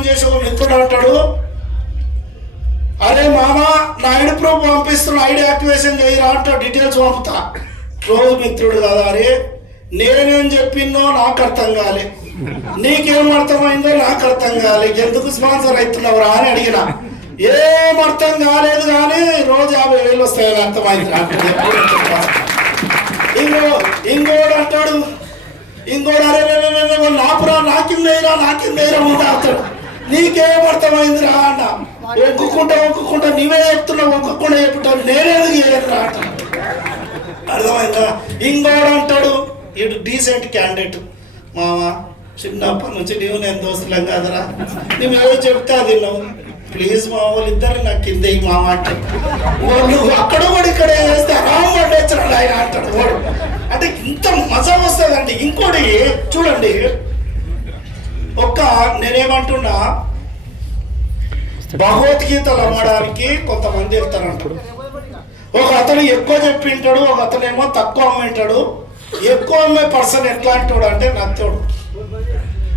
Phone చేసి ఒక మిత్రుడు అంటాడు, అరే మామ నా ఐడి ప్రూఫ్ పంపిస్తున్నా, ఐడి యాక్టివేషన్ చేయరా అంటాడు, డీటెయిల్స్ పంపుతా. రోజు మిత్రుడు కదా, అరే నేనేం చెప్పినో నాకు అర్థం కాలే, నీకేం అర్థమైందో నాకు అర్థం కాలే, ఎందుకు స్పాన్సర్ అవుతున్నావురా అని అడిగిన. ఏం అర్థం కాలేదు కానీ రోజు 50,000 వస్తాయని అర్థమైంది. ఇంకోడు అంటాడు, ఇంకోడు అరే నాపురా నాకిందేరా ముందు అవుతాడు, నీకేం అర్థమైందిరా అన్న. ఒక్కుంటా నీవే చెప్తున్నావు, ఒక్కకుండా చెప్తాను, నేనేది చేయరా అంటాడు. అర్థమైందా? ఇంకోడు అంటాడు, ఇటు డీసెంట్ క్యాండిడేట్, మామ చిన్నప్పటి నుంచి నీవు నేను దోస్తులం కాదరా, నువ్వు ఏదో చెప్తే అది నువ్వు ప్లీజ్ మా వాళ్ళు ఇద్దరు నాకు కింద మామ అంటాడు. నువ్వు అక్కడ కూడా ఇక్కడ వేస్తే రామ్ పడేచ్చాడు ఆయన అంటాడు వాడు. అంటే ఇంత మజా వస్తుందండి. ఇంకోటి చూడండి, నేనేమంటున్నా, భగవద్గీతలు అమ్మడానికి కొంతమంది వెళ్తారంటాడు. ఒక అతను ఎక్కువ చెప్పింటాడు, ఒక అతను ఏమో తక్కువ అమ్మింటాడు. ఎక్కువ అమ్మే పర్సన్ ఎట్లా అంటాడు అంటే నచ్చోడు.